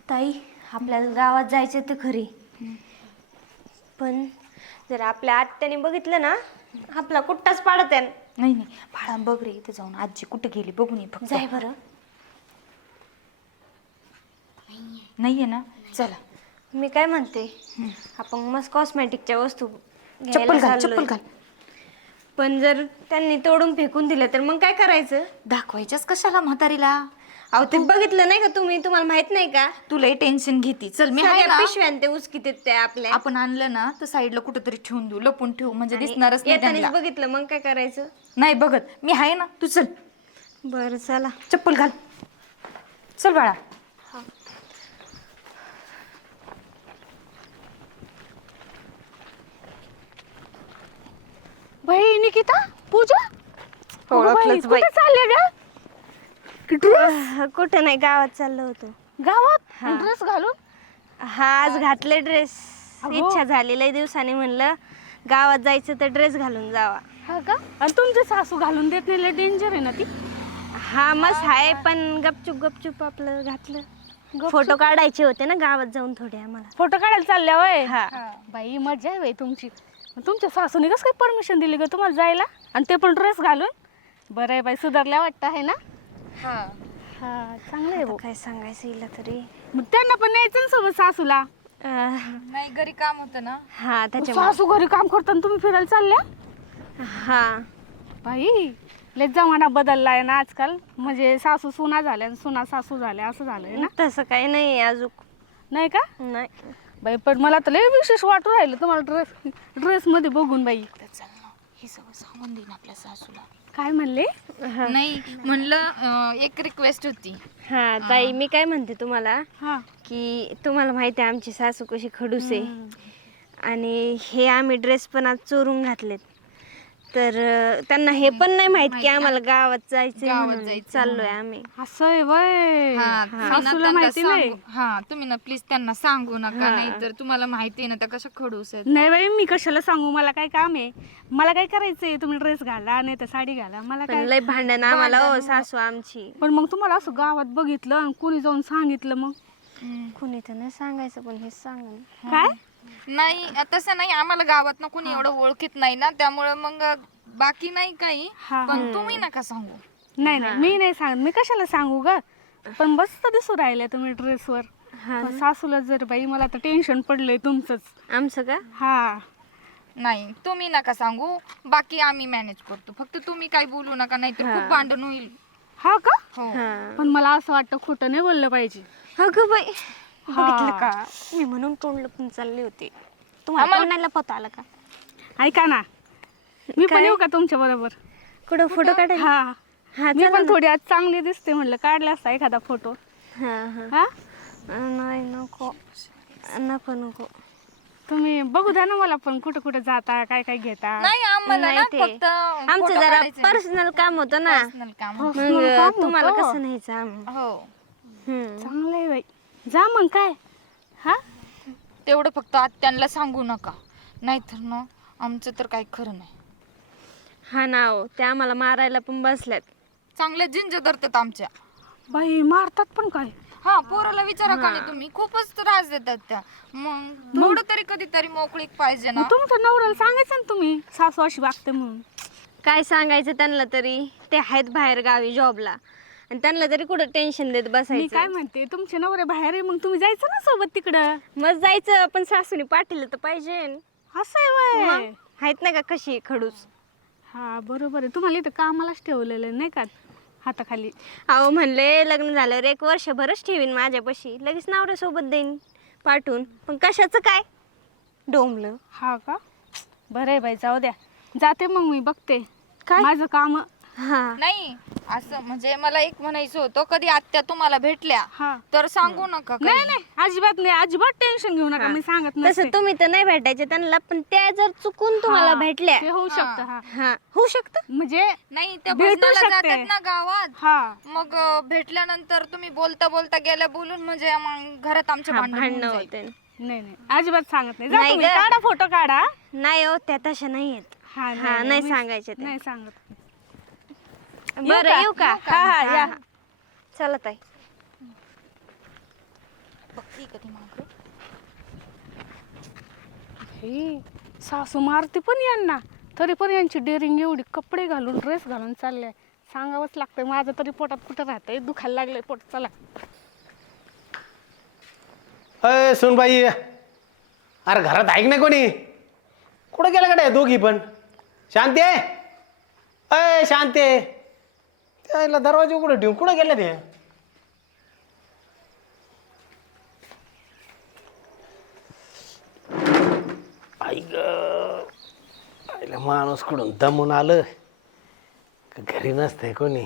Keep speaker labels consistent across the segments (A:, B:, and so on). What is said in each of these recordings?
A: ताई आपल्याला गावात जायचं तर खरी, पण जर आपल्या आत्याने बघितलं ना आपला कुट्टाच पाडत आहे.
B: नाही नाही बाळा बघ रे, इथे जाऊन आजी कुठे गेली बघून ये फक्त.
A: जाय बरं.
B: नाहीये ना, चला.
A: मी काय म्हणते, आपण मस्त कॉस्मेटिकच्या वस्तू
B: चप्पल घाल,
A: चाललोय.
B: चप्पल घाल.
A: पण जर त्यांनी तोडून फेकून दिलं तर मग काय करायचं?
B: दाखवायच्याच कशाला म्हातारीला?
A: अहो ते बघितलं नाही का तुम्ही, तुम्हाला माहित नाही का?
B: तुलाही टेन्शन घेती. चल मी आहे ना.
A: पिशव्यान ते उचकीत ते आपल्या.
B: आपण आणलं ना तर साईडला कुठेतरी ठेवून देऊ, लपून ठेवू, म्हणजे दिसणारच नाही त्यांना.
A: येतानीच बघितलं मग काय करायचं?
B: नाही बघत, मी आहे ना, तू चल.
A: बरं चला.
B: चप्पल घाल, चल बाळा.
C: बाई निकिता, पूजा
A: ओळखलंच बाई.
C: कुठे चालले ग?
A: कुठे नाही, गावात चाललो होतो.
C: गावात ड्रेस घालून?
A: हा आज घातले ड्रेस.
C: अगो.
A: इच्छा झाली लय दिवसाने, म्हणलं गावात जायचं तर ड्रेस घालून जावा.
C: हा का? आणि तुमचे सासू घालून देत नाही, लय डेंजर आहे ना ती.
A: हा मस्त आहे, पण गपचूप गपचूप आपलं घातलं. फोटो काढायचे होते ना गावात जाऊन थोडे आम्हाला.
C: फोटो काढायला चालल्या वय?
A: हा.
C: बाई मजा आहे बाई तुमची. तुमच्या सासूने कसं काय परमिशन दिली ग तुम्हाला जायला, आणि ते पण ड्रेस घालून? बरं आहे बाई, सुधारल्या वाटतं आहे ना?
B: हा
C: हा चांगलं आहे भाऊ.
A: काय सांगायचं हिला तरी.
C: मग त्यांना पण न्यायचं ना सोबत सासूला.
B: नाही, घरी काम होतं ना.
A: हा त्याच्या
C: सासू घरी काम करताना तुम्ही फिरायला चालल्या?
A: हा
C: बाई लय जमाना बदललाय ना आजकाल, म्हणजे सासू सुना झाल्या आणि सुना सासू झाल्या असं झालंय ना.
A: तसं काही नाही अजून.
C: नाही का?
A: नाही.
C: बाई पण मला तर लय विशेष वाटू राहिलं तुम्हाला ड्रेस मध्ये बघून. बाई
B: चल ना, हे सगळं सांगून देईन आपल्या सासूला.
C: काय म्हणले?
B: नाही म्हणलं, एक रिक्वेस्ट होती.
A: हा ताई, मी काय म्हणते तुम्हाला,
C: हा
A: की तुम्हाला माहिती आहे आमची सासू कशी खडूस आहे, आणि हे आम्ही ड्रेस पण आज चोरून घातलेत. तर त्यांना हे पण नाही माहित की आम्हाला गावात जायचंय म्हणून चाललोय आम्ही.
C: असं आहे वय. सासूला माहिती नाही.
B: हा तुम्ही ना प्लीज त्यांना सांगू नका, नाही तर तुम्हाला माहिती आहे ना त्या कशा खडूस आहेत.
C: नाही बाई, मी कशाला सांगू, मला काय काम आहे, मला काय करायचंय, तुम्ही ड्रेस घाला नाही तर साडी घाला, मला
A: पण
C: काय.
A: लय भांडण आम्हाला हो सासू आमची.
C: पण मग तुम्हाला असं गावात बघितलं आणि कोणी जाऊन सांगितलं मग?
A: कुणी तर नाही सांगायचं, पण हेच सांगून.
C: काय?
B: नाही तसं नाही, आम्हाला गावात ना कोणी एवढं ओळखीत नाही ना, त्यामुळे मग बाकी नाही काही. पण तुम्ही नका सांगू.
C: नाही नाही, मी नाही सांगत, मी कशाला सांगू ग. पण मस्त दिसू राहिले तुम्ही ड्रेसवर. सासूला जर बाई, मला तर टेन्शन पडलंय तुमचंच.
A: आमचं का?
C: हा
B: नाही तुम्ही नका सांगू, बाकी आम्ही मॅनेज करतो. फक्त तुम्ही काही बोलू नका, नाही तर खूप भांडण होईल.
C: हा का?
B: हो.
C: पण मला असं वाटतं खोटं नाही बोललं पाहिजे.
A: अगं बाई, बघितलं का, मी म्हणून तोंड लपून चालली होती. तुम्हाला तोंड नाही लपवता आलं का?
C: ऐका ना, मी पण येऊ का तुमच्या बरोबर?
A: कुठं फोटो काढायला?
C: हा
A: हा
C: मी पण थोडी आज चांगली दिसते, म्हणलं काढला असता एखादा फोटो.
A: हा हा.
C: हा
A: नाही नको नको नको.
C: तुम्ही बघू द्या ना मला पण, कुठं कुठं जाता, काय काय घेता.
B: नाही आम्हाला
A: नाही
B: ना
A: ते.
B: फक्त
A: आमचं जरा पर्सनल काम होतं ना,
B: पर्सनल काम.
A: मग तुम्हाला कसं न्यायचं आम्ही.
B: हो
C: चांगलं आहे बाई, जा मग काय. हा
B: तेवढं फक्त आत्यांना सांगू नका, नाहीतर ना आमचं तर काही खरं नाही.
A: हा ना हो, ते आम्हाला मारायला पण बसल्यात.
B: चांगल्या जिंज धरतात आमच्या.
C: बाई मारतात पण काय?
B: हा पोराला विचारा का नाही तुम्ही, खूपच त्रास देतात त्या. मग थोडं तरी कधीतरी मोकळीक पाहिजे ना.
C: मग तुमच्या नवऱ्याला सांगायचं ना तुम्ही, सासू अशी वागते म्हणून.
A: काय सांगायचं त्यांना तरी, ते आहेत बाहेर गावी जॉबला, आणि त्यांना तरी कुठं टेन्शन देत
C: मी
A: बसायचं.
C: काय म्हणते, तुमचे नवरे बाहेर आहे, मग तुम्ही जायचं ना सोबत तिकडं.
A: मग जायचं, पण सासूने पाठवलं तर पाहिजे.
C: असं आहे
A: मग
C: वय.
A: आहेत नाही का कशी आहे खडूस.
C: हा बरोबर आहे, तुम्हाला इथं कामालाच ठेवलेलं आहे, नाही का, हाताखाली.
A: अहो म्हणले लग्न झाल्यावर 1 वर्षभरच ठेवीन माझ्यापाशी, लगेच नवऱ्यासोबत देईन पाठवून. पण कशाचं काय डोंबलं.
C: हा का? बरं आहे बाई, जाऊ द्या, जाते मग मी, बघते
A: काय?
C: माझं काम.
A: हा
B: नाही असं म्हणजे मला एक म्हणायचं होतं, कधी आत्या तुम्हाला भेटल्या
C: हा
B: तर सांगू नका काही.
C: नाही नाही, अजिबात नाही, अजिबात टेन्शन घेऊ नका, मी सांगत नसते.
A: तसं तुम्ही तर नाही भेटायचे त्यांना, पण त्या जर चुकून तुम्हाला भेटल्या,
C: ते होऊ शकतं. हा
A: हा होऊ शकतं.
C: म्हणजे
B: नाही त्या
C: भेटू
B: भजनाला
C: शकते.
B: जातात ना गावात,
C: हा
B: मग भेटल्यानंतर तुम्ही बोलता बोलता गेल्या बोलून, म्हणजे मग घरात आमच्या भांडण
A: भांडणं
B: होऊन जाईल.
A: होते.
C: नाही नाही, अजिबात सांगत नाही. जा
A: नाही
C: तुम्ही,
A: ग.
C: काढा फोटो काढा.
A: नाही हो, त्या तशा नाही आहेत.
C: हा
A: नाही
C: मी-
A: सांगायचे ते.
C: नाही सांगत.
A: बरं येऊ का? हा हा या. चला ताई.
B: बघती का ती मागं?
C: हे सासू मारते पण यांना, तरी पण यांची डेअरिंग एवढी, कपडे घालून ड्रेस घालून चालले. सांगावंच लागतंय, माझं तरी पोटात कुठं राहतंय, दुखायला लागलंय पोट. चला
D: अय सुनबाई, अरे घरात ऐक ना कोणी, कुठं गेलं कडे दोघी पण? शांती आहे, अय शांती आहे, त्याला दरवाजा उघडं ठेवून कुठं गेले ते? ऐक आईला माणूस कुठून दमून आलं का घरी नसतंय कोणी.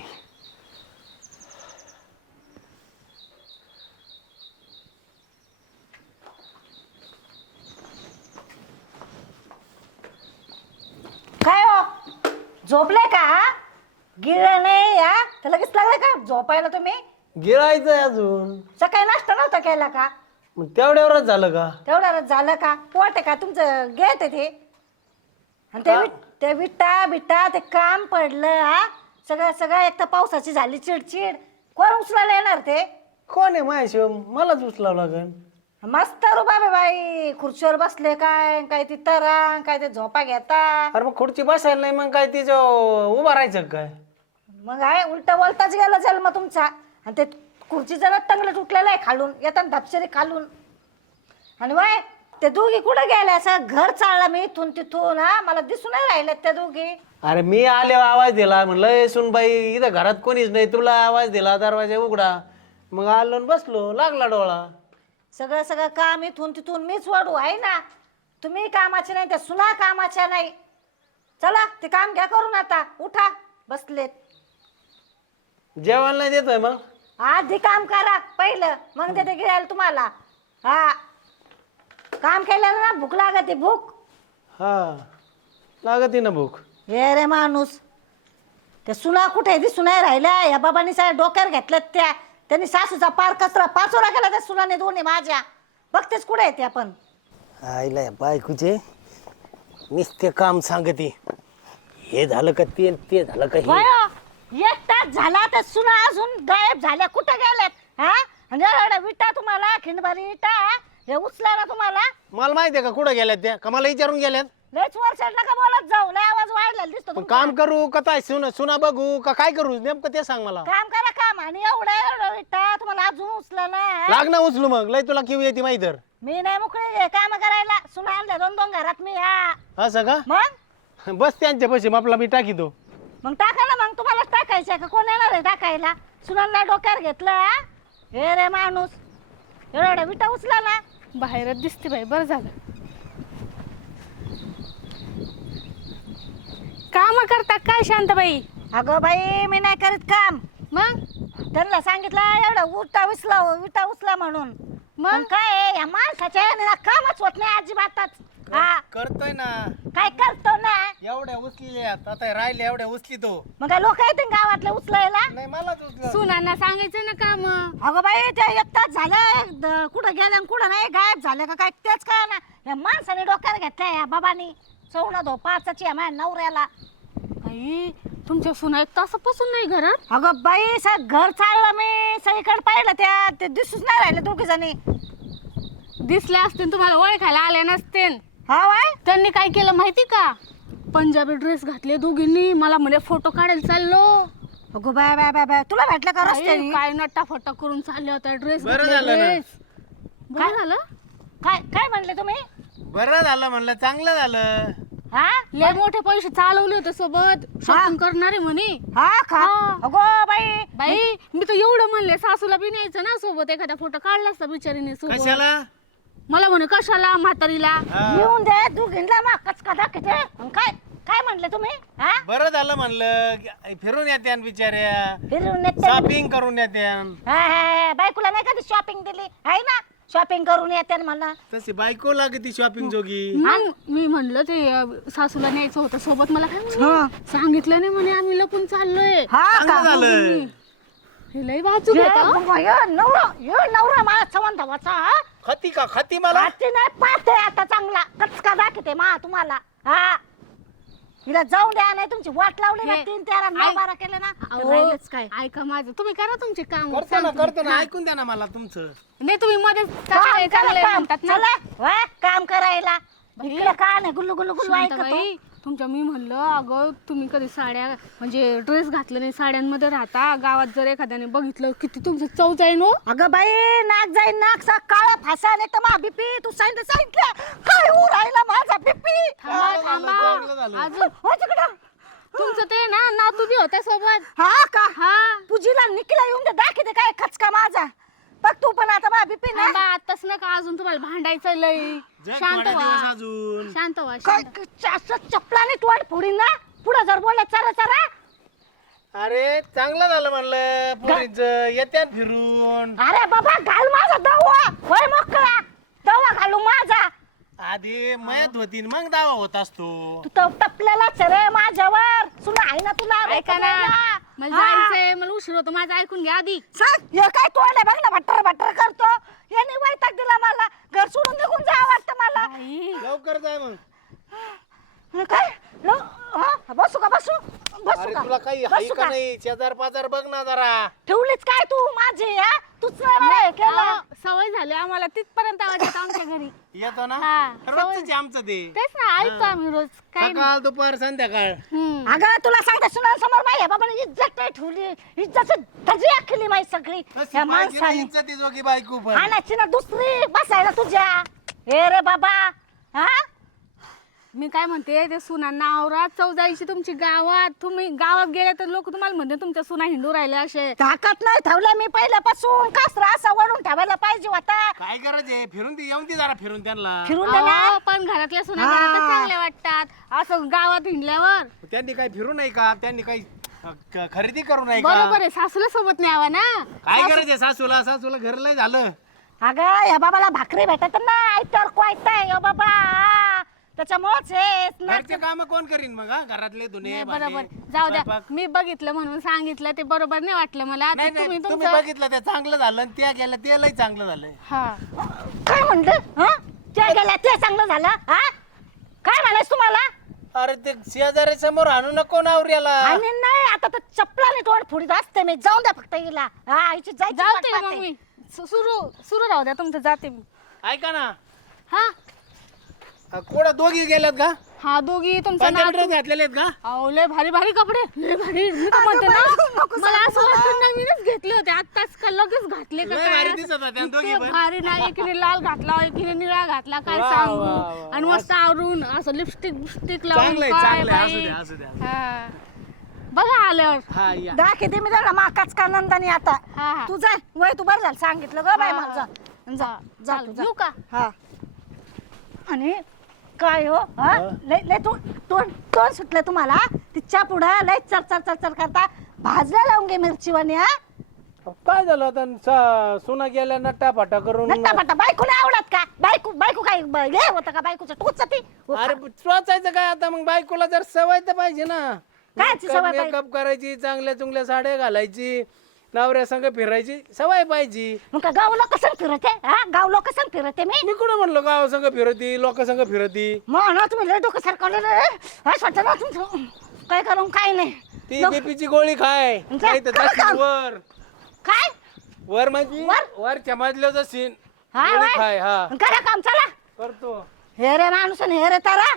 E: काय हो झोपले का? गिळलं नाही या तर लगेच लागले का झोपायला तुम्ही?
D: गिळायचंय अजून,
E: सकाळी नाश्ता नव्हता केला का?
D: मग तेवढ्यावरच झालं का?
E: तेवढ्याच झालं का? पोट आहे का तुमचं? घेत ते आणि ते ते विटा बिटा ते काम पडलं हा सगळं सगळं. एक तर पावसाची झाली चिडचिड, कोण उचलायला येणार ते?
D: कोण आहे माझ्याशिवाय? मलाच उचलावं लागेल.
E: मस्त रुबाबे बाई, खुर्चीवर बसले काय काय ती तरा काय ते झोपा घेता.
D: अरे मग खुर्ची बसायला नाही, मग काय तिचं उभा राहायचं काय?
E: मग आहे उलटा वलताच गेला जन्म तुमचा. आणि ते खुर्चीचं टंगलं तुटलेलं आहे खालून येताना धपशेरी खालून. आणि वय ते दोघी कुठं गेल्या? असं घर चालला मी इथून तिथून, हा मला दिसून नाही राहिल्यात त्या दोघी.
D: अरे मी आल्यावर आवाज दिला, म्हणलं सुनबाई इथं घरात कोणीच नाही, तुला आवाज दिला दरवाजा उघडा, मग आलो आणि बसलो, लागला डोळा.
E: सगळं सगळं काम इथून तिथून मीच वाढू आहे ना. तुम्ही कामाचे नाही, त्या सुना कामाच्या नाही. चला ते काम घ्या करून, आता उठा बसलेत.
D: जेवण नाही देतोय मग?
E: आधी काम करा पहिलं, मग ते गिळायला तुम्हाला. हा काम केल्यानं ना भूक लागते, भूक
D: हा लागती ना भूक.
E: हे रे माणूस, त्या सुना कुठे दिसून नाही राहिल्या. या बाबांनी साऱ्या डोक्यावर घेतल्यात त्या. त्यांनी सासूचा पार कचरा पाचोरा केला त्या सुनाने दोन्ही माझ्या. बघतेच कुठे आहे त्या पण.
D: आईला बायकोचे नुसते काम सांगते, हे झालं का ते, ते झालं का हे.
E: वयो, एक तास झाला तर सुना अजून गायब झाल्या. कुठे गेल्यात? हा आणि एवढ्या विटा तुम्हाला, खिंडभरी विटा हे उचला ना तुम्हाला.
D: मला माहितीये का कुठं गेल्यात त्या, का मला विचारून गेल्यात?
E: लयच वर साईडला का बोलत जाऊ, लय आवाज वाढलेला दिसतो
D: पण
E: तुमचा.
D: काम करू का काय, सुना बघू का काय करू, नेमकं ते सांग मला.
E: काम करा काम. आणि एवढं विटा तुम्हाला अजून उचला ना.
D: लाग ना उचलू, मग लय तुला किव येते माहिती तर.
E: मी नाही मोकळी काम करायला. सुना आणल्या दोन दोन घरात मी. हा
D: असं का?
E: मग
D: बस त्यांच्या पैसे आपला मी टाकी दो.
E: मग टाका ना, मग तुम्हाला टाकायचं का? कोण येणार आहे टाकायला? सुनांना डोक्यावर घेतलं. हा? हे रे माणूस, एवढ्या विटा उचला ना.
C: बाहेरच दिसते बाई, बरं झालं. काम करता काय शांताबाई?
E: अगं बाई मी नाही करीत काम.
C: मग
E: त्यांना सांगितलं एवढं विटा उचला म्हणून. मग काय आहे, या माणसाच्या याने ना कामच होत नाही अजिबातच. हा
D: करतोय ना,
E: काय करतो ना.
D: एवढ्या उचलेल्या आता राहिले, एवढ्या उचली तो.
E: मग काय लोक येते गावातले उचलायला?
D: नाही मलाच उचल.
C: सुनांना सांगायचं ना काम.
E: अगं बाई ते एक तास झालं, कुठं गेल्या आणि कुठं नाही, गायब झालं का काय तेच काय ना. या माणसाने डोक्यावर घेतलंय या बाबांनी. सवना धो पाचाची या माझ्या नवऱ्याला.
C: आई तुमच्या सुना एक तासापासून नाही घरात?
E: अगं बाई घर चाललं मी, सगळीकडे पाहिलं त्या, ते दिसूच नाही राहिले दोघी जणी.
C: दिसले असतील तुम्हाला, ओळखायला आले नसते.
E: हा वाय
C: त्यांनी काय केलं माहिती का? पंजाबी ड्रेस घातले दोघींनी, मला म्हणे फोटो काढायला चाललो.
E: अगो बाय बाय बाय बाय, तुला भेटलं का रस्त्याने?
C: काय नट्टाफट्टा करून चालले होत्या ड्रेस.
D: बरं झालं ना.
C: काय झालं?
E: काय काय म्हणले तुम्ही?
D: बरं झालं म्हणलं, चांगलं झालं.
E: हा
C: लय मोठे पैसे चालवले होते सोबत, शॉपिंग करणारे म्हणे.
E: हा का?
C: हा.
E: अगो बाई
C: बाई मी तर एवढं म्हणले, सासूला बी न्यायचं ना सोबत, एखादा फोटो काढला असता बिचारीने सोबत.
D: कशाला?
C: मला म्हणे कशाला म्हातारीला.
E: येऊन दे दोघींना मग कचका दाखवते. काय काय म्हणले तुम्ही? हा
D: बरं झालं म्हणलं, फिरून येत्या बिचाऱ्या,
E: फिरून येते.
D: शॉपिंग करून येत्या.
E: हा हा बायकोला नाही कधी शॉपिंग दिली आहे ना? शॉपिंग करून येते म्हणा.
D: तशी बायको लागती शॉपिंग जोगी.
C: मग मी म्हणलं ते सासूला न्यायचं होतं सोबत, मला काय म्हणे? सांगितलं नाही म्हणे, आम्ही लपून चाललोय.
E: हा का?
D: चांगलं झालं.
C: हे लय वाचू
E: नवरा माझा संबंध वाचा.
D: खती का खती मला?
E: नाही पाहते आता चांगला कचका दाखवते मा तुम्हाला. हा हिला जाऊन द्या नाही तुमची वाट लावली ना
C: हे,
E: 3 13 9
C: ऐक.
E: 12 केलं ना तर
C: अहो,
E: राहिलंच काय
C: ऐका माझं, तुम्ही करा तुमचे काम.
D: करतो ना ऐकून द्या ना मला तुमचं.
C: नाही तुम्ही मध्ये
E: काम
C: चांगले चांगले
E: करा,
C: म्हणतात ना.
E: चला वा, काम करायला इकडे का नाही गुल्लू गुल्लू गुल्लू ऐकतो
C: शांताबाई, तुमच्या मी म्हणलं अगं तुम्ही कधी साड्या म्हणजे ड्रेस घातले नाही, साड्यांमध्ये राहता, गावात जर एखाद्याने बघितलं किती तुमचं चव जाईन हो.
E: अगं बाई नाक जाईन नाक सा काळा फासा नाही तर मा बीपी तू सांगितलं काय होऊ राहिला माझा बीपी
C: थांबा
D: चांगलं झालं.
C: थांबा अजून
E: हो तिकडं
C: तुमचं ते ना नातू बी होत्या सोबत.
E: हा का
C: हा
E: पूजीला निकला येऊन दे दाखवते काय खचका माझा बघ तू पण आता मा बीपी ना
C: थांबा, आताच नका अजून तुम्हाला भांडायचं लय.
D: जग
C: शांत
D: थोडे दिवस
C: व्हा
D: अजून.
C: शांत व्हा
E: काय असं चपलाने तोड फोडीन ना पुढे जर बोलला चरा चरा
D: अरे चांगलं झालं म्हणलं पोरींच येत्या फिरून.
E: अरे बाबा घाल माझा दवा वय मोकळा दवा घालू माझा
D: आधी मयत होती मग दावा होत असतो.
E: तू तर टपलेलाच रे माझ्यावर सुना आहे ना तुला
C: ऐका ना,
E: रेखाला?
C: मला
E: हा.
C: जायचंय, मला उशीर होतो, माझं ऐकून घ्या आधी.
E: सांग हे काय तोंड आहे बघ ना भट्टर भट्टर करतो याने वैताग दिला मला घर सोडून निघून जा वाटतं मला
D: लवकर जाय मग.
E: हे काय बसू का बसू बसू
D: अरे
E: का
D: तुला काही हाय
E: बसू
D: का
E: का
D: नाही शेजार पाजार बघ ना जरा.
E: ठेवलीच काय तू माझी हा तूच नाही मला हे केलं
C: अहो, सवय झाली आम्हाला तिथपर्यंत आवाज येतो आमच्या घरी.
D: येतो ना
C: हा,
D: रोजच आमचं ते
C: तेच ना ऐकतो आम्ही रोज काय नाही.
D: सकाळ दुपार संध्याकाळ.
C: हम्म.
E: अगं तुला सांगते सुना समोर माझ्या बाबाने इज्जत नाही ठेवली इज्जत धजी आखली माझी सगळी
D: तशी
E: या
D: बायकीला
E: माणसाने
D: इज्जती जोगी बायको पण.
E: आणायची ना दुसरी बसायला तुझ्या हे रे बाबा हा
C: मी काय म्हणते ते सुनांना आवरा, चव जायची तुमची गावात. तुम्ही गावात गेले तर लोक तुम्हाला म्हणते तुमच्या सुना हिंडू राहिले असे.
E: ताकद नाही ठेवलं मी पहिल्यापासून कासरा असा वळून ठेवायला पाहिजे होता
D: काय गरज आहे फिरून ती येऊन ती जरा फिरून त्यांना.
E: फिरून दे ना
C: अहो, पण घरातल्या सुना मला तर चांगल्या वाटतात असं गावात हिंडल्यावर.
D: त्यांनी काही फिरू नाही का त्यांनी काही खरेदी करू नाही का.
C: बरोबर आहे, सासूला सोबत न्यावा ना.
D: काय गरज आहे सासूला सासूला घर लय झालं.
E: अगं या बाबाला भाकरी भेटत ना आयतर कोयताय यो बाबा त्याच्यामुळेच हे
D: घरचे काम कोण करीन मग हा घरातले धुणे
C: नाही,
D: भांडे,
C: बरोबर जाऊ द्या.
D: स्वयंपाक.
C: मी बघितलं म्हणून सांगितलं, ते बरोबर नाही वाटलं मला. आता
D: नाही
C: तुम्ही
D: नाही तुम्ही
C: तुमचं
D: बघितलं ते चांगलं झालं आणि त्या गेल्या ते लय चांगलं झालंय.
C: हा
E: काय म्हणलं हा त्या गेल्या ते चांगलं झालं हा काय म्हणायचं तुम्हाला
D: अरे ते शेजारी समोर आणू नको नावऱ्याला.
E: आणि नाही आता तर चपलाने तोड फोडीत असते मी जाऊन द्या फक्त हिला हा आईची जायची
C: जाते
E: वाट
C: मग
E: पाहते.
C: मी. सुरू सुरू राहू द्या तुमचं, जाते मी.
D: ऐका ना
C: हा
D: कोणा दोघी गेल्यात का
C: हा दोघी तुमचा
D: पंजाबी
C: नातू.
D: ड्रेस घातलेले आहेत का.
C: अहो लय भारी भारी कपडे, लय भारी. मी तर म्हणते ना, मला असं वाटतं नवीनच घेतले होते आत्ताच का लगेच घातले का
D: लय
C: काय
D: भारी
C: असं.
D: दिसत होत्या दोघी
C: इतके
D: पण.
C: भारी ना, एकीने लाल घातला एकीने निळा घातला, काय
D: वा,
C: सांगू.
D: वा, वा.
C: आणि मस्त आवरून असं लिपस्टिक लावून
D: चांगलंय
C: काय
D: चांगलंय
C: बाई.
D: असू द्या असू द्या.
C: हा. बघा आल्यावर.
D: हा या
E: दा किती मी झाला माकाच का नंदानी आता
C: हा हा
E: तू जा वय तू बरं झालं सांगितलं ग बाय
C: हा,
E: मला जा जा जा
C: चालेल.
E: तू जा
C: येऊ का?
E: हा आणि काय हो हा लय लय तोंड तोंड सुटलं तुम्हाला तिच्या पुढं लय चर चर चर चर करता भाजल्या लावून घे मिरचीवाणी हा
D: काय झालं आता सुना गेल्या नट्टा फाटा करून.
E: नट्टा पट्टा बायको नाही आवडत का बायको बायको काय हे होतं का बायकोचं टोच ती
D: अरे चोचायचं काय आता मग बायकोला जर सवय तर पाहिजे ना.
E: कायची सवय पाहिजे?
D: मेकअप करायची चांगल्या चुंगल्या साड्या घालायची नवऱ्या संग फिरायची सवय पाहिजे.
E: मग का गाव लोक संग फिरते हा गाव लोक संग फिरते मी
D: कुठं म्हणलो गाव संग फिरती लोक संग फिरती.
E: मग ना तुम्ही लय डोकं सरकवलेलं असं वाटतं ना तुमचं काय करू काय नाही
D: ती बीपीची गोळी खाय
E: जा,
D: नाही तर
E: खरं
D: जाशील
E: सांग.
D: वर
E: काय
D: वर म्हणजे
E: वर?
D: वरच्या मजल्याचं सीन
E: हा
D: गोळी
E: वय?
D: खाय हा
E: करा काम चला
D: करतो.
E: हे रे माणूस आणि हे रे तारा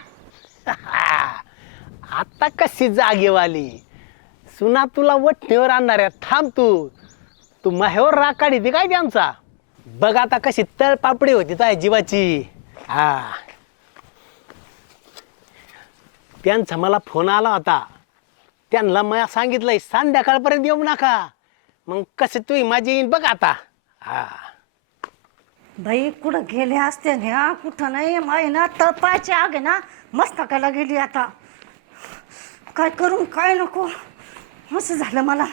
D: आता कशी जागेवाली सुना तुला वठणीवर आणणार आहे. थांब तू माहेवर राग काढी ती काय त्यांचा बघ आता कशी तळपापडी होती त्या जीवाची. हा त्यांचा मला फोन आला होता त्यांना मला सांगितलंय संध्याकाळपर्यंत येऊ नका मग कसं तू माझी येईन बघ आता. हा
E: बाई कुठं गेले असते ह्या कुठं नाही माय ना तळपायची आग आहे ना मस्तकाला गेली आता काय करून काय नको असं झालं मला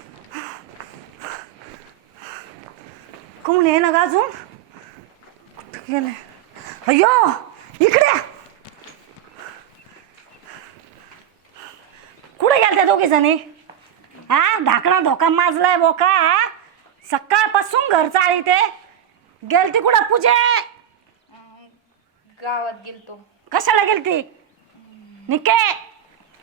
E: कोण आहे ना ग अजून कुठं गेले अयो इकडे कुठे गेलत्या दोघी जणी हा ढाकणा धोका माजलाय बोका हा सकाळपासून घर चाळी ते गेलती कुठं पूजे
B: गावात गेलतो.
E: कशाला गेलती निके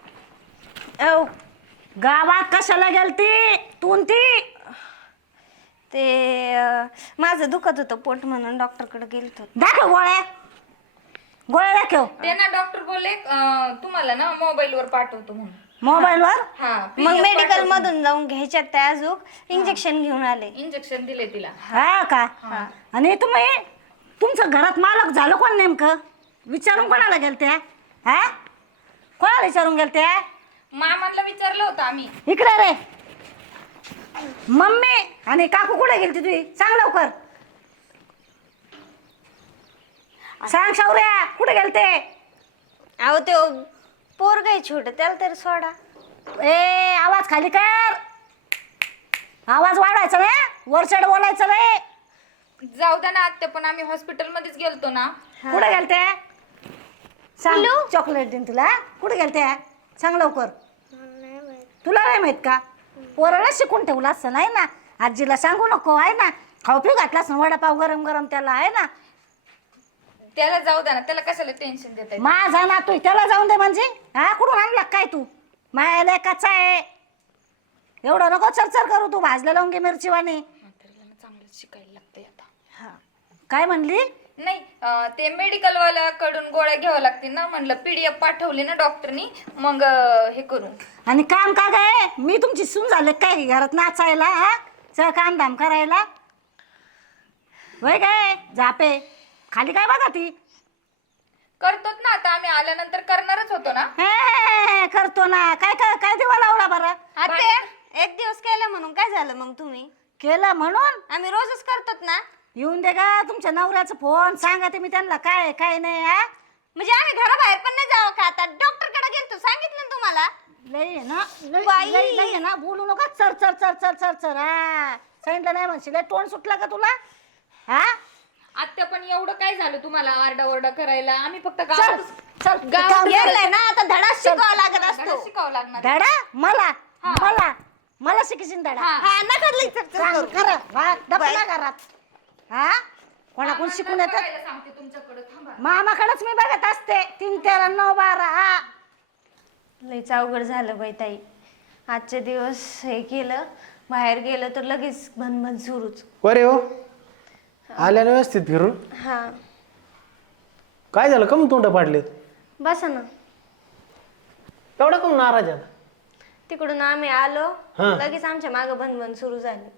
E: औ, गावात कशाला गेलती तू ती?
A: ते माझं दुखत होतं पोट म्हणून डॉक्टरकडे गेलतो.
E: दाखव गोळ्या, गोळ्या दाखव.
B: ते ना डॉक्टर बोलले तुम्हाला ना मोबाईल वर पाठवतो म्हणून.
E: मोबाईलवर
B: हा
A: मग मेडिकल मधून जाऊन घ्यायच्यात त्या अजून इंजेक्शन घेऊन आले.
B: इंजेक्शन दिले तिला.
E: हा का? आणि तुम्ही तुमचं घरात मालक झालं कोण नेमकं? विचारून कोणाला गेलते? हा, कोणाला विचारून गेलते?
B: मामांना विचारलं होतं आम्ही.
E: इकडे रे. मम्मी आणि काकू कुठे गेलती तुझी? सांग लवकर. सांग शौर्या, कुठे गेलते?
A: अहो ते पोरग आहे छोट, त्याला तरी सोडा.
E: ए, आवाज खाली कर. आवाज वाढवायचा रे, वरचढ बोलायचं रे.
B: जाऊ द्या ना आत्या, पण आम्ही हॉस्पिटल मध्येच गेलतो ना.
E: कुठे गेलते? सांग. चॉकलेट देईन तुला. कुठे गेलते? सांग लवकर. तुला नाही माहित का? पोराला शिकून ठेवलं असं नाही ना. आजीला सांगू नको आहे ना. खाऊ पिऊ घातलास ना वडापाव गरम गरम त्याला आहे ना.
B: त्याला जाऊ द्या ना, त्याला कशाला टेन्शन देत आहे.
E: माझा ना तू त्याला जाऊन दे म्हणजे? हा, कुठून आणला काय तू? मायाला कचा आहे. एवढं नको चरचर करू तू. भाजलं लावून घे मिरचीवाणी.
B: चांगलं शिकायला लागतंय आता.
E: हा, काय म्हणली?
B: नाही ते मेडिकल वाल्याकडून गोळ्या घ्याव्या लागतील ना. म्हणलं PDF पाठवले ना डॉक्टरनी, मग हे करू.
E: आणि काम का काय? मी तुमची सून झाले काय घरात नाचायला? हा, चल काम धाम करायला. वय काय जापे खाली काय बघा ती?
B: करतोच ना आता, आम्ही आल्यानंतर करणारच होतो ना.
E: हे, करतो ना. काय काय काय दिवा लावला बरं?
A: आत्या, एक दिवस केलं म्हणून काय झालं मग? तुम्ही
E: केलं म्हणून?
A: आम्ही रोजच करतात ना.
E: येऊन दे का तुमच्या नवऱ्याचा फोन. सांगा ते मी त्यांना काय काय नाही. हा,
A: म्हणजे आम्ही घराबाहेर पण नाही जावं का आता? डॉक्टरकडे गेलतो, सांगितलं ना तुम्हाला.
E: लई आहे ना,
A: बाई.
E: लई आहे ना. बोलू नका. चर चर चर चर चर चर. हा, सांगितलं नाही म्हणशील. तोंड सुटलं का तुला? हा,
B: आत्या, पण एवढं काय झालं तुम्हाला आरडाओरडा करायला? आम्ही फक्त
E: चल
B: गावात
E: चल.
B: गावात
A: गेलंय ना आता, धडा शिकवावा लागत असतो.
B: शिकावं लागणार.
E: धडा मला मला मला शिकशील धडा?
A: हा, नका लई चरचर
E: सांग
A: करू.
E: खरं. हा, डबला घरात. हा, कोणाकडून शिकून येतात?
B: बघायला सांगते तुमच्याकडे, थांबा.
E: मामाकडेच मी बघत असते. 3, 13, 9, 12. हा,
A: लईच अवघड झालं बाई ताई. आजचे दिवस हे केलं, बाहेर गेलं तर लगेच भनभन सुरूच.
D: बरे हो, आल्याने व्यवस्थित फिरून.
A: हा,
D: काय झालं? कम तोंड पाडलेत?
A: बसा ना.
D: एवढा कम नाराज आता?
A: तिकडून आम्ही आलो,
D: हा.
A: लगेच आमच्या मागं भनभन सुरू झाली.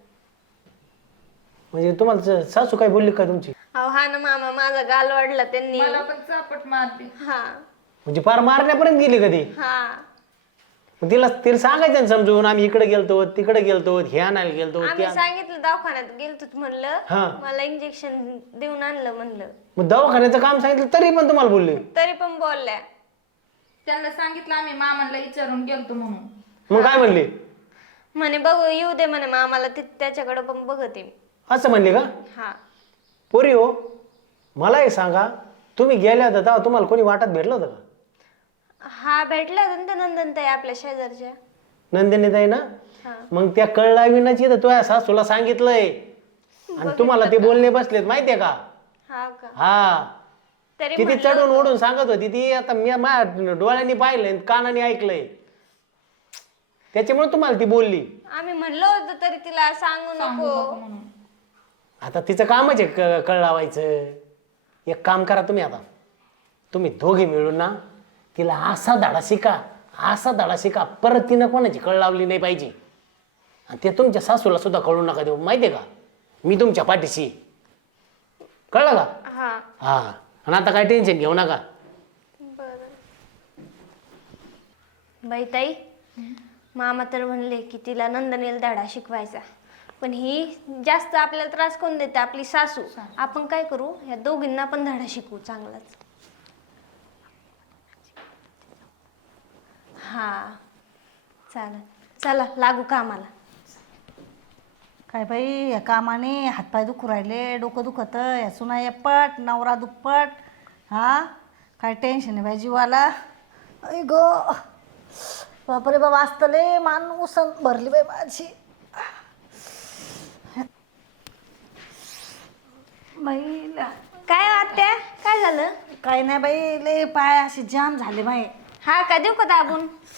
D: म्हणजे तुम्हाला सासू काय बोलली का तुमची?
A: अहो हा ना मामा, माझा गाल वाढला त्यांनी.
B: मला पण चापट मारली.
A: हा
D: म्हणजे फार मारण्यापर्यंत गेली कधी?
A: हा.
D: मग तिला सांगायचं ना समजून, आम्ही इकडे गेलतो तिकडे गेलतो, हे आणायला गेलतो
A: आम्ही
D: त्या.
A: सांगितलं दवाखान्यात गेलतो म्हणलं,
D: हा.
A: मला इंजेक्शन देऊन आणलं म्हणलं,
D: मग दवाखान्याचं काम सांगितलं तरी पण तुम्हाला बोलले?
A: तरी पण बोलल्या.
B: त्यांना सांगितलं आम्ही मामांना विचारून गेलतो म्हणून.
D: मग काय म्हणले?
A: म्हणे बघू येऊ दे म्हणे मामाला, त्याच्याकडे पण बघते मी.
D: असं म्हणले का?
A: हा.
D: पोरी हो, मला हे सांगा, तुम्ही गेल्या होत्या तेव्हा तुम्हाला कोणी वाटात भेटलं होतं का?
A: हा भेटला होता ना त्या नंदनताई आपल्या शेजारच्या.
D: नंदिनी ताई ना?
A: हा.
D: मग त्या कळलावीनाची तर तुझ्या सासूला सांगितलंय आणि तुम्हाला ते बोलणे बसलेत माहितीये का?
A: हा का?
D: हा,
A: तरी
D: किती
A: म्हणलं
D: चढून
A: होतं.
D: ओढून सांगत होती ती. आता मी माझ्या डोळ्यांनी पाहिलंय, कानाने ऐकलंय, त्याच्यामुळे तुम्हाला ती बोलली.
A: आम्ही म्हणलं होतं तरी तिला सांगू नको.
B: म्हणून.
D: आता तिचं कामच आहे कळ लावायचं. एक काम करा तुम्ही, आता तुम्ही दोघे मिळून ना तिला असा धडा शिका, परत तिनं कोणाची कळ लावली नाही पाहिजे. आणि ते तुमच्या सासूला सुद्धा कळू नका देऊ, माहितीये का? मी तुमच्या पाठीशी, कळलं का?
A: हा.
D: हा, आणि आता काय टेन्शन घेऊ नका.
A: बाई ताई, मामा तर म्हणले की तिला नंदनीला धडा शिकवायचा, पण ही जास्त आपल्याला त्रास कोण देते? आपली सासू. आपण काय करू, या दोघींना पण धडा शिकवू चांगलाच. हा चालेल, चला लागू कामाला.
E: काय बाई या कामाने हातपाय दुखू राहिले, डोकं दुखत, या सुना एपट, नवरा दुप्पट. हा, काय टेन्शन आहे बाई जीवाला. ऐ गो बापरे बाबा, असतले मान उसण भरली बाई माझी. बाईला
A: काय वाटते? काय झालं?
E: काय नाही बाई, लय पाय असे जाम झाले बाई.
A: हा का, देऊ का दाबून?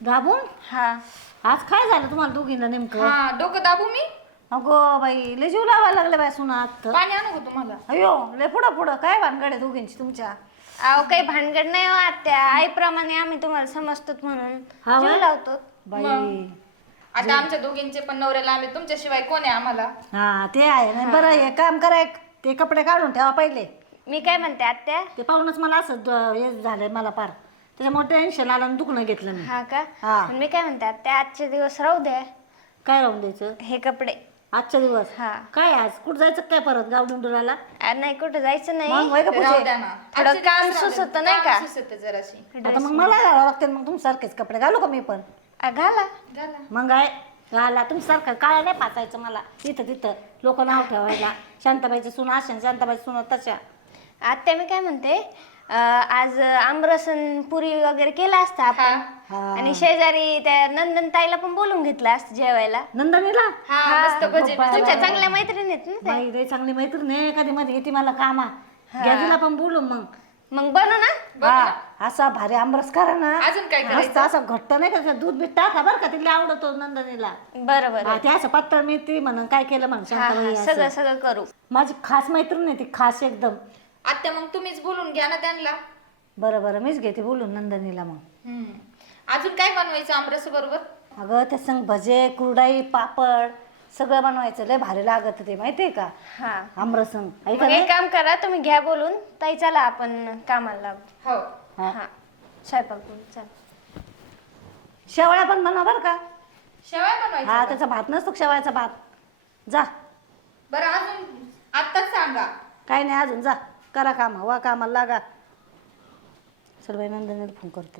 E: दाबून
A: हा
E: आज काय झालं तुम्हाला दोघींना नेमकं?
B: हा डोकं दाबू मी
E: अगो बाई लय जीव लावायला लागले बाय सुनात.
B: पाणी आणू का तुम्हाला?
E: अयो लय पुढं पुढं काय भानगड आहे दोघींची तुमच्या?
A: अहो काही भानगड नाही हो आत्या, आईप्रमाणे आम्ही तुम्हाला समजतो म्हणून
E: हा
A: जीव
E: व्हय?
A: लावतो.
E: बाई
B: आता आमच्या दोघींचे पण नवऱ्याला आम्ही तुमच्याशिवाय कोण आहे आम्हाला?
E: हा ते आहे ना. बरं हे काम करा, एक ते कपडे काढून ठेवा पहिले.
A: मी काय म्हणते आत्या,
E: ते पाहूनच मला असं हे झालंय मला पार, त्याच्यामुळे टेन्शन आलं आणि दुखणं घेतलं मी.
A: हा का?
E: हा.
A: पण मी काय म्हणते आत्या, आजचे दिवस राहू द्या
E: काय राहून द्यायचं
A: हे कपडे.
E: आजचा दिवस?
A: हा.
E: काय आज कुठं जायचं काय परत गाव डुंडुराला?
A: नाही कुठं जायचं
E: मग
A: नाही,
E: होय का
B: राहू
E: पूजे?
B: द्या ना.
A: थोडं
B: आजचे
A: काम
B: दिवस राहू द्या.
A: सुचतं नाही
B: काम
A: का?
B: सुचतं जराशी.
E: आता मग मला घालावं लागते, मग तुमच्यासारखेच कपडे घालू का मी पण?
A: घाला.
B: घाला.
E: मग काय घाला तुमच्यासारखं काळा नाही पाचायचं मला इथं तिथं लोक नाव ठेवायला. शांताबाईची सुन अशा शांताबाईची सुन तशा.
A: आत्या मी काय म्हणते, आज आमरसन पुरी वगैरे केला असता आपण,
E: हा.
A: आणि शेजारी त्या नंदन ताईला पण बोलून घेतलं असतं जेवायला.
E: नंदनीला
B: हा मस्त भजे बिजे.
A: तुमच्या चांगल्या मैत्रिणी आहेत ना त्या.
E: बाई लय चांगली मैत्रीण आहे, कधी मध्ये येते मला कामा. घ्या तिला पण बोलून मग.
A: मग बनू ना.
E: हा असा भारी आमरस करा ना.
B: अजून काय
E: मस्त असं घट्ट नाही का, दूध बीट टाका बरं का, तिला आवडतो नंदनीला.
A: बरोबर.
E: हा, ते असं पातळ मी ती म्हणून काय केलं म्हणून शांताबाई
A: सगळं
E: असं.
A: सगळं करू.
E: माझी खास मैत्रीण आहे ती, खास एकदम.
B: आत्या मग तुम्हीच बोलून घ्या ना त्यांना.
E: बरं बरं मीच घेते बोलून नंदनीला मग.
B: अजून काय बनवायचं आमरस बरोबर?
E: अगं ते संग भजे कुरडाई पापड सगळं बनवायचं, लय भारी लागत ते माहितीये का
A: हा
E: आमरसंग.
A: मग एक काम करा, तुम्ही घ्या बोलून, ताई चला आपण कामाला लागू.
B: हो.
A: हा स्वयंपाक करू चला.
E: शेवळ्या पण बनवा बरं का.
B: शेवाय बनवायचं
E: हा
B: का?
E: त्याचा भात नसतो शेवळ्याचा भात. जा
B: बरं अजून आत्ताच सांगा.
E: काय नाही अजून, जा करा काम, वा कामाला लागा. चल बाई नंदनीला फोन करते.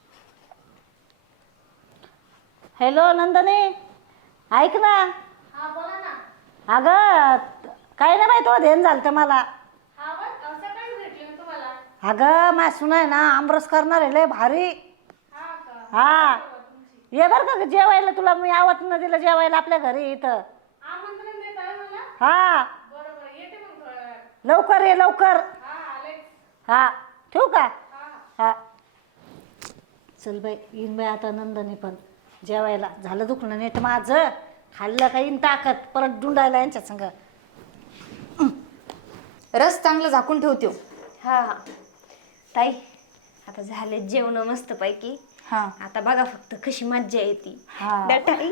E: हॅलो नंदनी, ऐक ना. अगं काय नाही बाई, तो ध्यान झालं तर मला. अगं मा सुनाय ना आमरस करणार आहे लय भारी. हा ये बरं का जेवायला, तुला मी आवत न दिलं जेवायला आपल्या घरी इथं. हा लवकर ये लवकर. हा ठेवू का? हा चल बाई, येईन बाई आता नंदनी पण जेवायला. झालं दुखणं नीट माझं, खाल्लं का येईन ताकद परत डुंडायला यांच्या संग.
B: रस चांगलं झाकून ठेवतो.
A: हा हा ताई, आता झाले जेवण मस्त पैकी.
B: हा
A: आता बघा फक्त कशी मज्जा येते.
E: हा.
A: द्या ताई.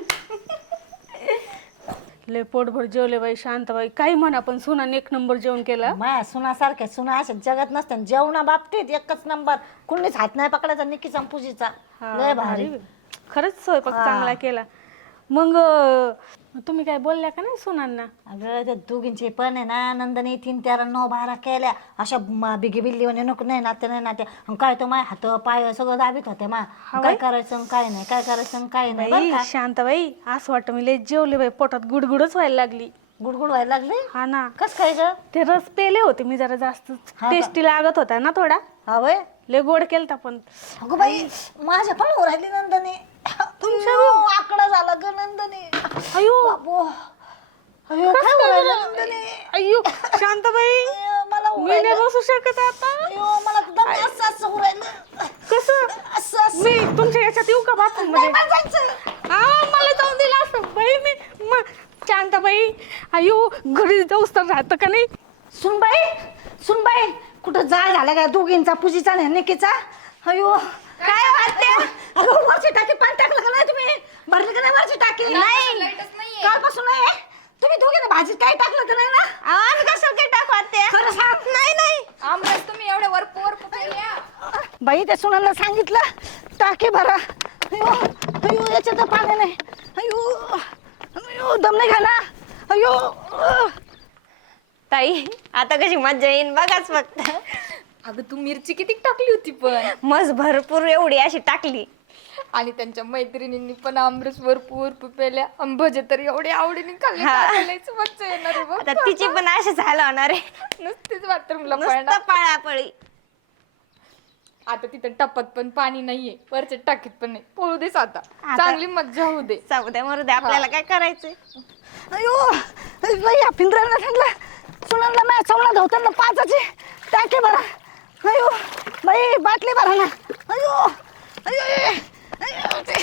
C: लय पोटभर जेवले बाई शांताबाई, काही म्हणा पण सुनाने एक नंबर जेवण केलं.
E: माया सुनासारखे सुना अशा जगत नसते. जेवणा बाबतीत एकच नंबर, कुणीच हात नाही पकडायचा निकीचा आणि पूजीचा. लय भारी.
C: खरंच स्वयंपाक चांगला केला. मग तुम्ही काय बोलल्या का नाही सुनांना?
E: अगं त्या दोघींचे पण आहे ना, नंदनी 3 13 9 12 केल्या अशा बिगी बिल्ली म्हणे नको नाही नाते नाही नाते. आणि काय तर माय हात पाय सगळं दाबीत होते मा. काय करायचं आणि काय नाही, काय करायचं आणि काय नाही. बरं
C: बाई
E: का?
C: शांताबाई, असं वाटतं मी लय जेवले बाई, पोटात गुडगुडच व्हायला लागली.
E: गुडगुड व्हायला लागले.
C: हा ना,
E: कस काय ग?
C: ते रस पेले होते मी जरा जास्त,
E: हा का?
C: टेस्टी लागत होता ना थोडा,
E: हा वय.
C: लय गोड केलता पण.
E: अगं बाई माझ्या पण राहिली नंदनी. तुमच्या आकडा झाला ग नंदनी.
C: अयो
E: बाबो अयो काय उरायलं नंदनी.
C: अयो शांताबाई,
E: अयो, मला
C: मी नाही
E: उरायलं.
C: बसू शकत आता.
E: अयो मला तुझं असं असं उरायलं.
C: कसं?
E: असं असं.
C: मी तुमच्या याच्यात येऊ का बाथरूम
E: नाही
C: मध्ये?
E: मला जायचं.
C: हा मला जाऊन दिला असं बाई मी शांताबाई. अयो घरी जाऊस तर राहतं का नाही?
E: सुनबाई कुठं जाळ झाला काय दोघींचा, पूजीचा नाही निकीचा. अयो काय वाटते. अगं वरची टाकी पाणी टाकलं का नाही तुम्ही? भरली का नाही वरची टाकी?
B: लाईटच नाहीये.
E: कालपासून नाही. तुम्ही दोघींना भाजीत काही टाकलं का नाही ना?
A: आम्ही कशाला काही टाकू आत्या?
E: खरं सांग. नाही
B: आमरस तुम्ही एवढ्या वर पेल्या.
E: बाई त्या सुनाला सांगितलं टाकी भरा. अयो अयो याच्यात पाणी नाही. अयो अयो दम नाही घाला. अयो
A: ताई आता कशी मज्जा येईन बघाच फक्त.
B: अगं तू मिरची किती टाकली होती पण.
A: मस्त भरपूर एवढी अशी टाकली.
B: आणि त्यांच्या मैत्रिणींनी पण आमरस भरपूर पेल्या. भजे तर एवढे आवडीने खाल्ले.
A: हा.
B: खायलाच मज्जा येणार आहे बघ.
A: आता तिची पण अशी झालं होणार आहे,
B: नुसतीच बाथरूमला
A: नुसतं
B: पळणार.
A: पळापळी.
B: आता तिथं टपात पण पाणी नाहीये, वरच्या टाकीत पण नाही. पळू देस आता, चांगली मज्जा होऊ दे.
A: जाऊ द्या मरू द्या, आपल्याला काय करायचंय.
E: अयो बाई या पिंजऱ्याला सांगला सुनांना मॅच चवला धावताना 5ची टाकी भरा. अयो बाई बाटली भरा ना. अयो अयो अयो ते